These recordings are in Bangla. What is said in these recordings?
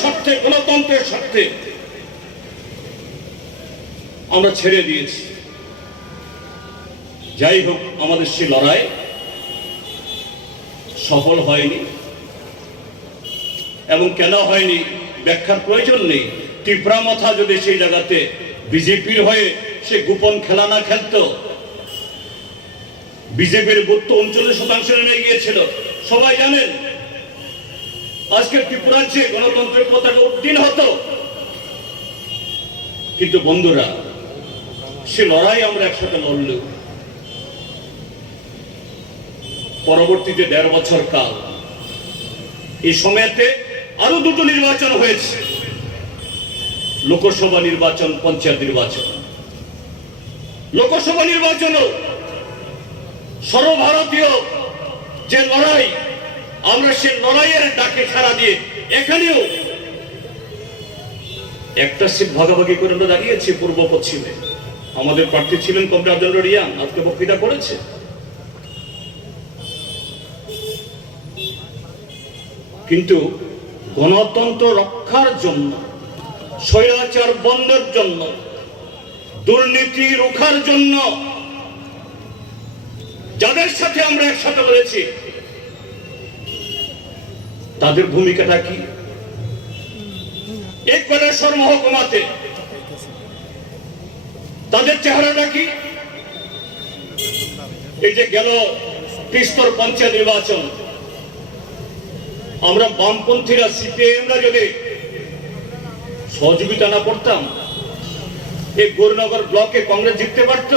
স্বার্থে, গণতন্ত্রের স্বার্থে আমরা ছেড়ে দিয়েছি। যাই হোক, আমাদের সেই লড়াই সফল হয়নি, এবং কেন হয়নি ব্যাখ্যার প্রয়োজন নেই। টিপরা মাথা যদি সেই জায়গাতে বিজেপির হয়ে সে গোপন খেলা না খেলতো, বিজেপির বুথ 39% নেমে গিয়েছিল, সবাই জানেন। আজকে ত্রিপুরার যে গণতন্ত্রের পতাকা উড্ডীন হতো। কিন্তু বন্ধুরা, সে লড়াই আমরা একসাথে লড়লেও পরবর্তীতে 1.5 বছর কাল এই সময়তে আরো দুটো নির্বাচন হয়েছে, লোকসভা নির্বাচন, পঞ্চায়েত নির্বাচন। লোকসভা নির্বাচনও সর্বভারতীয় যে লড়াই, আমরা সে লড়াইয়ের ডাকে সাড়া দিয়ে এখানেও একটা সিট ভাগাভাগি করে আমরা দাঁড়িয়েছি পূর্ব পশ্চিমে। আমাদের প্রার্থী ছিলেন কমরেড আব্দুল রিয়ান, আজকে বক্তৃতা করেছে। কিন্তু গণতন্ত্র রক্ষার জন্য, স্বৈরাচার বন্ধের জন্য, দুর্নীতি রোখার জন্য যাদের সাথে আমরা একসাথে রয়েছি, তাদের ভূমিকাটা কি? এক কৈলাসহর মহকুমাতে তাদের চেহারাটা কি? এই যে গেল ত্রিস্তর পঞ্চায়েত নির্বাচন, আমরা বামপন্থীরা, সিপিএমরা যদি সহযোগিতা না করতাম, এই গৌরনগর ব্লকে কংগ্রেস জিততে পারত।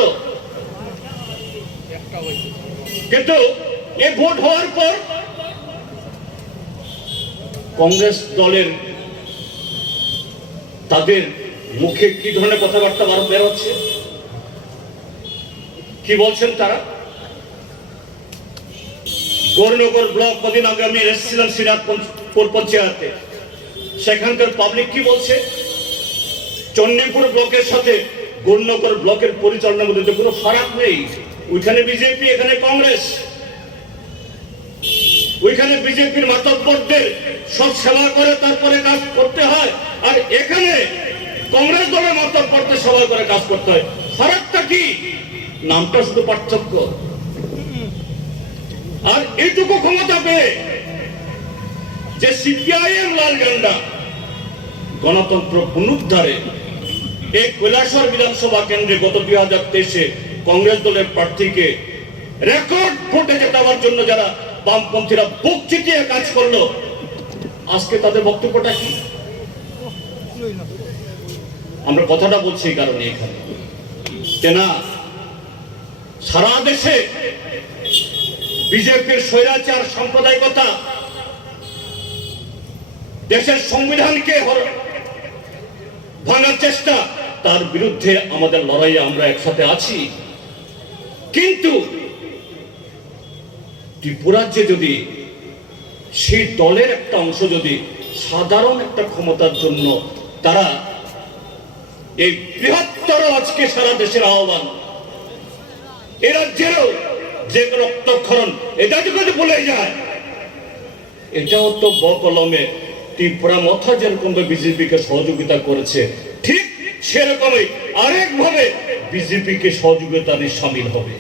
কিন্তু এই ভোট হওয়ার পর কংগ্রেস দলের তাদের মুখে কি ধরনের কথাবার্তা বের হচ্ছে, কি বলছেন তারা? গৌরনগর ব্লক কদিন আগে আমি এসেছিলাম শ্রীনাথপুর পঞ্চায়েতে, সেখানকার পাবলিক কি বলছে? চণ্ডীপুর ব্লকের সাথে গৌরনগর ব্লকের পরিচালনার মধ্যে কোনো ফারাক নেই। ওইখানে বিজেপি, এখানে কংগ্রেস। ওইখানে বিজেপির মাতব্বরদের সব সেবা করে তারপরে কাজ করতে হয়, আর এখানে কংগ্রেস দলের মাতব্বরদের সেবা করে কাজ করতে হয়। ফারাকটা কি? নামটা শুধু পার্থক্য। আর এইটুকু ক্ষমতা পেয়ে যে সিপিআইএম লাল ঝান্ডা গণতন্ত্র পুনরুদ্ধারে এই কৈলাসহর বিধানসভা কেন্দ্রে গত 2023-এ কংগ্রেস দলের প্রার্থীকে রেকর্ড ভোটে জেতাবার জন্য যারা বামপন্থীরা বুক চিতিয়ে কাজ করলো, আজকে তাদের বক্তব্যটা কি? আমরা কথাটা বলছি এই কারণে এখানে যে না, সারা দেশে বিজেপির স্বৈরাচার সাম্প্রদায়িকতা, দেশের সংবিধানকে ভাঙার চেষ্টা, তার বিরুদ্ধে আমাদের লড়াইয়ে আমরা একসাথে আছি। কিন্তু ত্রিপুরাজ্যে যদি সেই দলের একটা অংশ যদি সাধারণ একটা ক্ষমতার জন্য তারা এই বৃহত্তর আজকে সারা দেশের আহ্বান, এ রাজ্যেরও যে রক্তক্ষরণ, এটা যদি বলে যায়, এটাও তো বকলমে ত্রিপুরা মথা যেরকম বিজেপিকে সহযোগিতা করেছে, ঠিক সেরকমই আরেকভাবে বিজেপিকে সহযোগিতায় সামিল হবে।